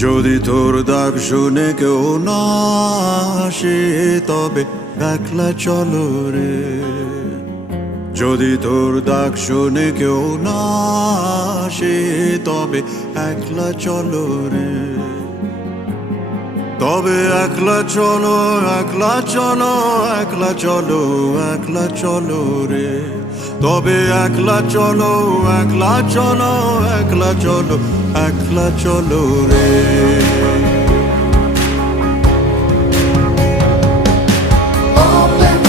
যদি তোর ডাক শুনে কেউ না আসে তবে একলা চলো রে। যদি তোর ডাক শুনে কেউ না আসে তবে একলা চলো রে। তবে একলা চলো, একলা চলো, একলা চলো, একলা চলো রে। তবে একলা চলো, একলা চলো, একলা চলো, একলা চলো রে। Open